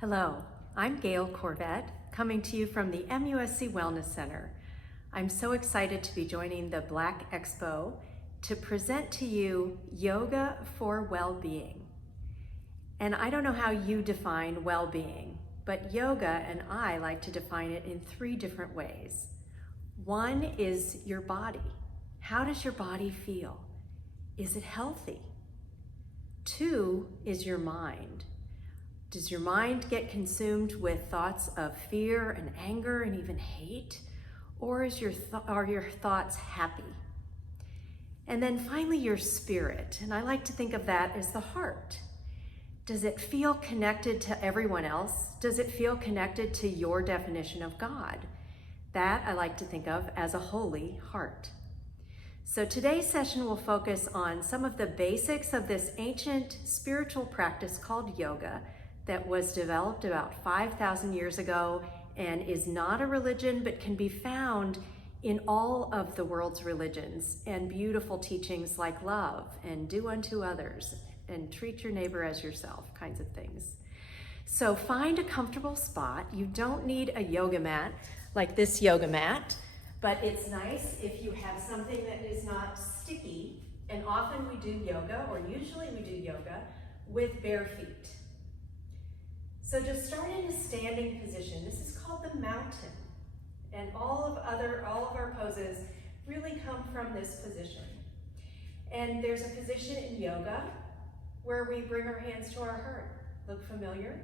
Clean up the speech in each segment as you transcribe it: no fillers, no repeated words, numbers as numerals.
Hello, I'm Gail Corvette, coming to you from the MUSC Wellness Center. I'm so excited to be joining the Black Expo to present to you Yoga for Well-Being. And I don't know how you define well-being, but yoga and I like to define it in 3 different ways. One is your body. How does your body feel? Is it healthy? 2 is your mind. Does your mind get consumed with thoughts of fear and anger and even hate? Or are your thoughts happy? And then finally, your spirit. And I like to think of that as the heart. Does it feel connected to everyone else? Does it feel connected to your definition of God? That I like to think of as a holy heart. So today's session will focus on some of the basics of this ancient spiritual practice called yoga that was developed about 5,000 years ago and is not a religion but can be found in all of the world's religions and beautiful teachings like love and do unto others and treat your neighbor as yourself kinds of things. So find a comfortable spot. You don't need a yoga mat like this yoga mat, but it's nice if you have something that is not sticky. And often we do yoga, or usually we do yoga, with bare feet. So just start in a standing position. This is called the mountain. And all of our poses really come from this position. And there's a position in yoga where we bring our hands to our heart. Look familiar?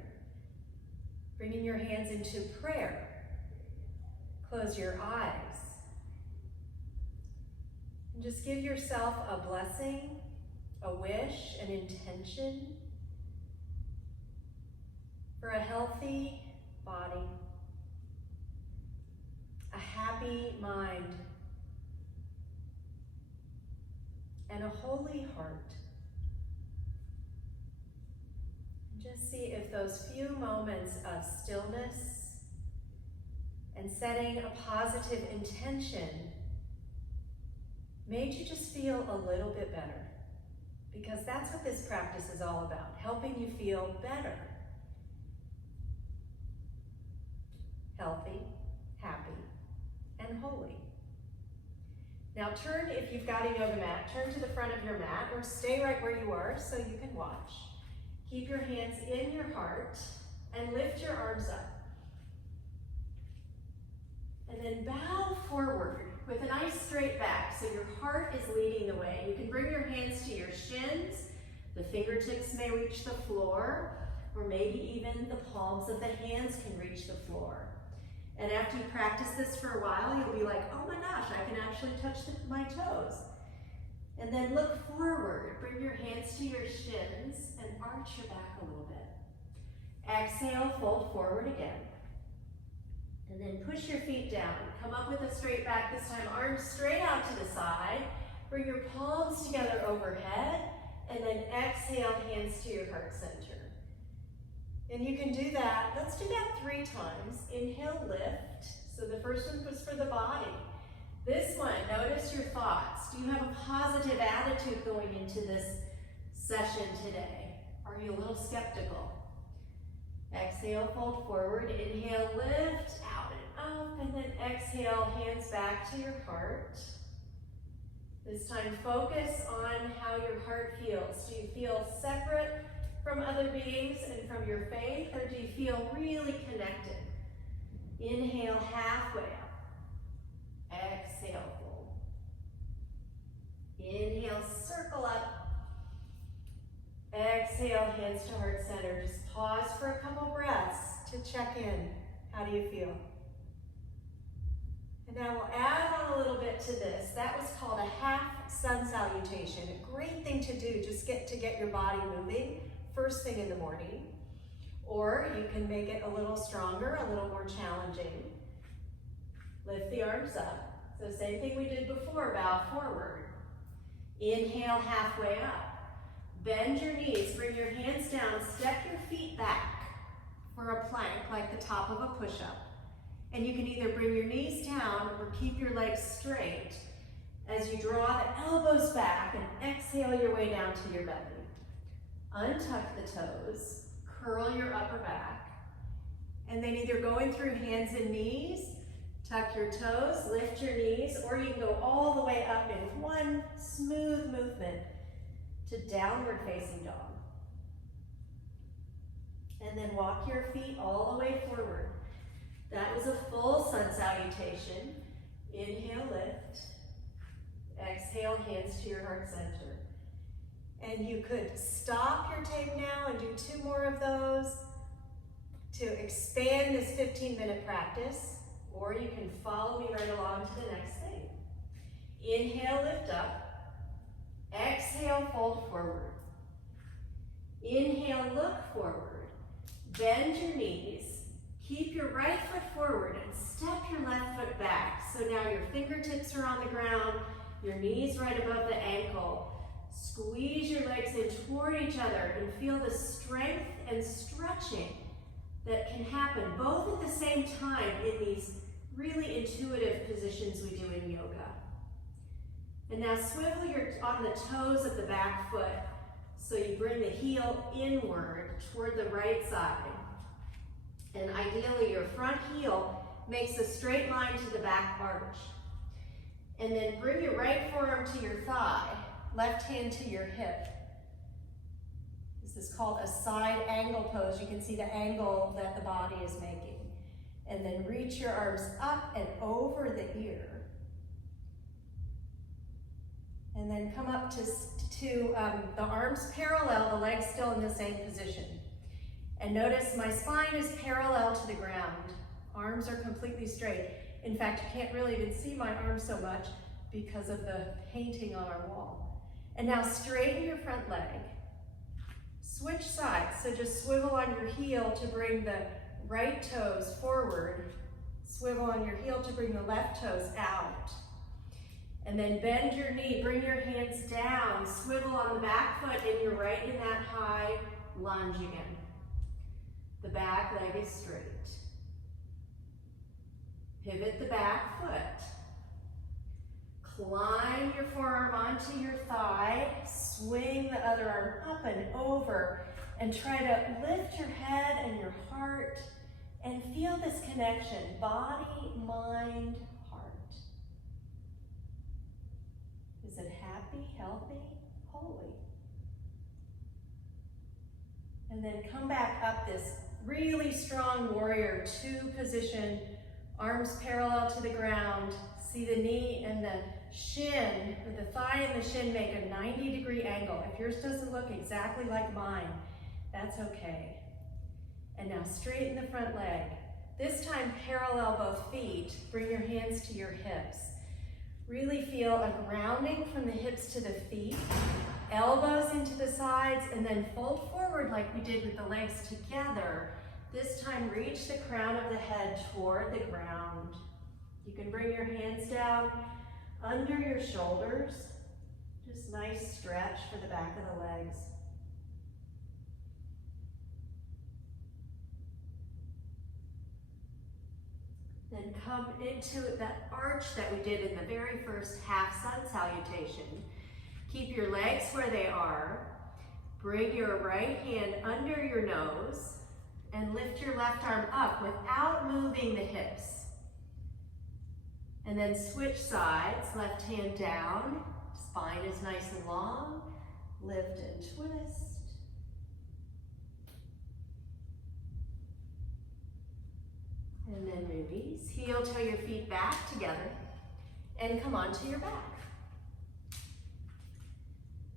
Bringing your hands into prayer. Close your eyes. And just give yourself a blessing, a wish, an intention for a healthy body, a happy mind, and a holy heart. Just see if those few moments of stillness and setting a positive intention made you just feel a little bit better. Because that's what this practice is all about, helping you feel better. Healthy, happy, and holy. Now turn, if you've got a yoga mat, turn to the front of your mat or stay right where you are so you can watch. Keep your hands in your heart and lift your arms up. And then bow forward with a nice straight back so your heart is leading the way. You can bring your hands to your shins. The fingertips may reach the floor, or maybe even the palms of the hands can reach the floor. And after you practice this for a while, you'll be like, oh my gosh, I can actually touch my toes. And then look forward. Bring your hands to your shins and arch your back a little bit. Exhale, fold forward again. And then push your feet down. Come up with a straight back this time. Arms straight out to the side. Bring your palms together overhead. And then exhale, hands to your heart center. And you can do that, let's do that 3 times. Inhale, lift. So the first one was for the body. This one, notice your thoughts. Do you have a positive attitude going into this session today? Are you a little skeptical? Exhale, fold forward. Inhale, lift, out and up. And then exhale, hands back to your heart. This time, focus on how your heart feels. Do you feel separate from other beings and from your faith, or do you feel really connected? Inhale, halfway up. Exhale, fold. Inhale, circle up. Exhale, hands to heart center. Just pause for a couple breaths to check in. How do you feel? And now we'll add on a little bit to this. That was called a half sun salutation. A great thing to do, just to get your body moving first thing in the morning. Or you can make it a little stronger, a little more challenging. Lift the arms up. So same thing we did before, bow forward. Inhale, halfway up. Bend your knees, bring your hands down, step your feet back for a plank like the top of a push-up. And you can either bring your knees down or keep your legs straight as you draw the elbows back and exhale your way down to your belly. Untuck the toes, curl your upper back, And then either going through hands and knees, tuck your toes, lift your knees, or you can go all the way up in one smooth movement to downward facing dog. And then walk your feet all the way forward. That was a full sun salutation. Inhale, lift. Exhale, hands to your heart center. And you could stop your tape now and do 2 more of those to expand this 15-minute practice, or you can follow me right along to the next thing. Inhale, lift up. Exhale, fold forward. Inhale, look forward. Bend your knees. Keep your right foot forward and step your left foot back. So now your fingertips are on the ground, your knees right above the ankle. Squeeze your legs in toward each other and feel the strength and stretching that can happen both at the same time in these really intuitive positions we do in yoga. And now swivel on the toes of the back foot so you bring the heel inward toward the right side. And ideally your front heel makes a straight line to the back arch. And then bring your right forearm to your thigh, left hand to your hip. This is called a side angle pose. You can see the angle that the body is making. And then reach your arms up and over the ear. And then come up to the arms parallel, the legs still in the same position. And notice my spine is parallel to the ground. Arms are completely straight. In fact, you can't really even see my arms so much because of the painting on our wall. And now straighten your front leg. Switch sides, so just swivel on your heel to bring the right toes forward. Swivel on your heel to bring the left toes out. And then bend your knee, bring your hands down, swivel on the back foot and you're right in that high lunge again. The back leg is straight. Pivot the back foot. Climb your forearm onto your thigh, swing the other arm up and over, and try to lift your head and your heart and feel this connection, body, mind, heart. Is it happy, healthy, holy? And then come back up this really strong warrior 2 position, arms parallel to the ground. See the knee and the shin, or the thigh and the shin make a 90-degree angle. If yours doesn't look exactly like mine, that's okay. And now straighten the front leg. This time parallel both feet. Bring your hands to your hips. Really feel a grounding from the hips to the feet, elbows into the sides, and then fold forward like we did with the legs together. This time reach the crown of the head toward the ground. You can bring your hands down under your shoulders. Just nice stretch for the back of the legs. Then come into that arch that we did in the very first half sun salutation. Keep your legs where they are. Bring your right hand under your nose and lift your left arm up without moving the hips. And then switch sides, left hand down, spine is nice and long, lift and twist. And then release, heel toe your feet back together and come onto your back.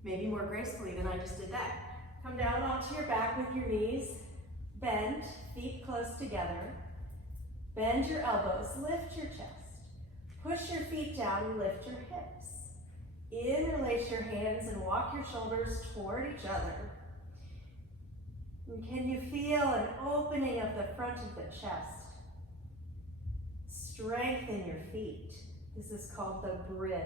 Maybe more gracefully than I just did that. Come down onto your back with your knees bent, feet close together. Bend your elbows, lift your chest. Push your feet down and lift your hips. Interlace your hands and walk your shoulders toward each other. And can you feel an opening of the front of the chest? Strengthen your feet. This is called the bridge.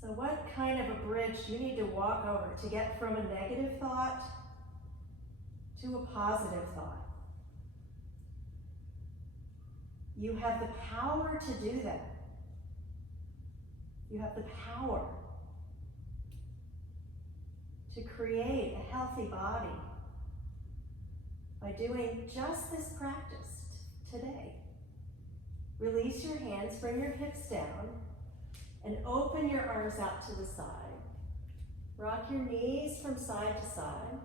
So what kind of a bridge do you need to walk over to get from a negative thought to a positive thought? You have the power to do that. You have the power to create a healthy body. by doing just this practice today. Release your hands, bring your hips down, and open your arms out to the side. Rock your knees from side to side.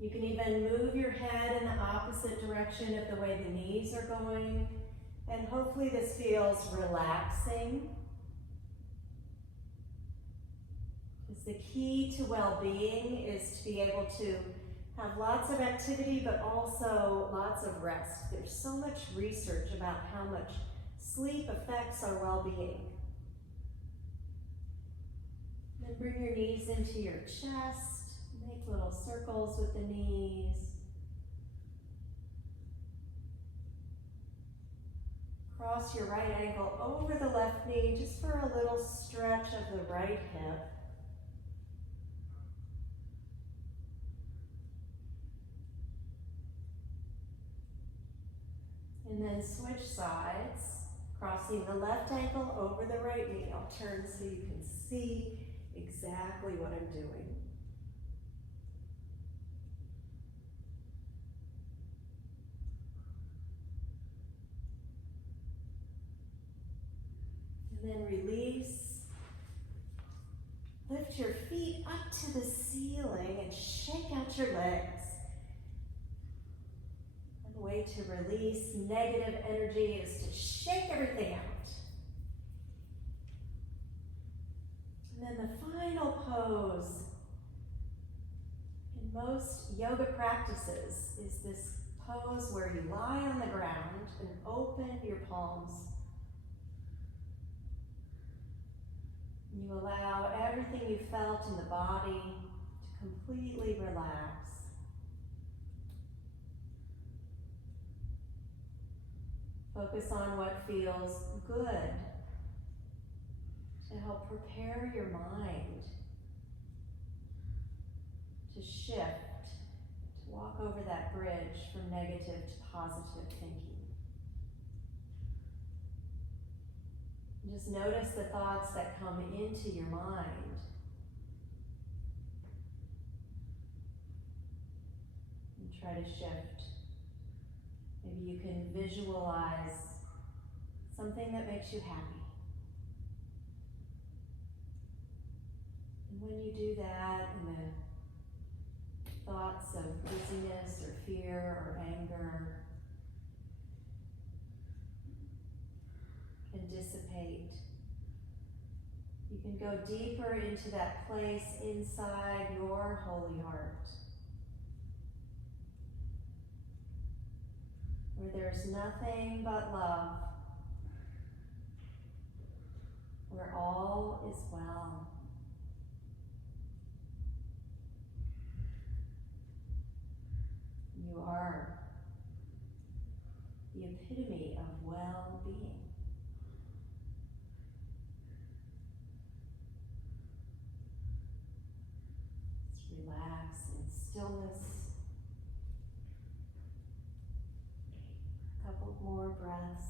You can even move your head in the opposite direction of the way the knees are going, and hopefully this feels relaxing. Because the key to well-being is to be able to have lots of activity, but also lots of rest. There's so much research about how much sleep affects our well-being. Then bring your knees into your chest. Make little circles with the knees. Cross your right ankle over the left knee just for a little stretch of the right hip. And then switch sides, crossing the left ankle over the right knee. I'll turn so you can see exactly what I'm doing. And then release. Lift your feet up to the ceiling and shake out your legs. One way to release negative energy is to shake everything out. And then the final pose in most yoga practices is this pose where you lie on the ground and open your palms. You allow everything you felt in the body to completely relax. Focus on what feels good to help prepare your mind to shift, to walk over that bridge from negative to positive thinking. Just notice the thoughts that come into your mind. And try to shift. Maybe you can visualize something that makes you happy. And when you do that, and the thoughts of dizziness or fear or anger can dissipate. You can go deeper into that place inside your holy heart, where there's nothing but love, where all is well. You are the epitome of well-being. Relax in stillness. A couple more breaths.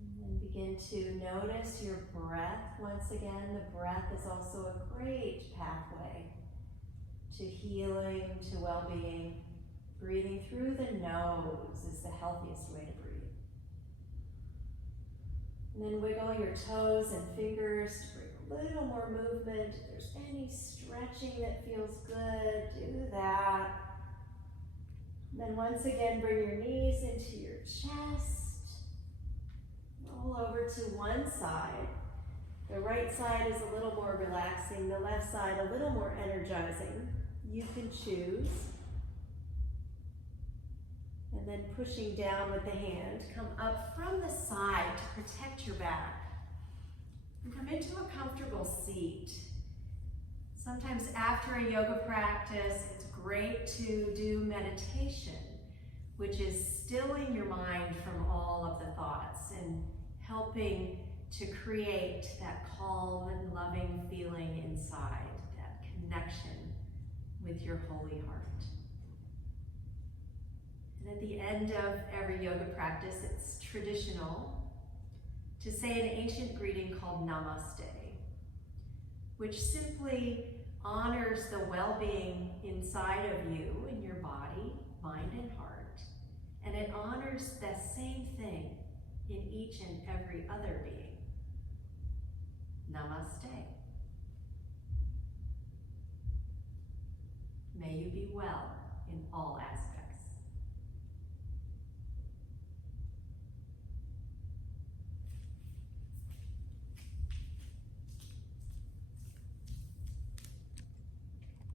And then begin to notice your breath. Once again, the breath is also a great pathway to healing, to well-being. Breathing through the nose is the healthiest way to breathe. And then wiggle your toes and fingers to bring a little more movement. If there's any stretching that feels good, do that. And then once again, bring your knees into your chest. Roll over to one side. The right side is a little more relaxing, the left side a little more energizing. You can choose. And then pushing down with the hand, come up from the side to protect your back. And come into a comfortable seat. Sometimes after a yoga practice, it's great to do meditation, which is stilling your mind from all of the thoughts and helping to create that calm and loving feeling inside, that connection with your holy heart. And at the end of every yoga practice, it's traditional to say an ancient greeting called Namaste, which simply honors the well-being inside of you in your body, mind, and heart. And it honors the same thing in each and every other being. Namaste. May you be well in all aspects.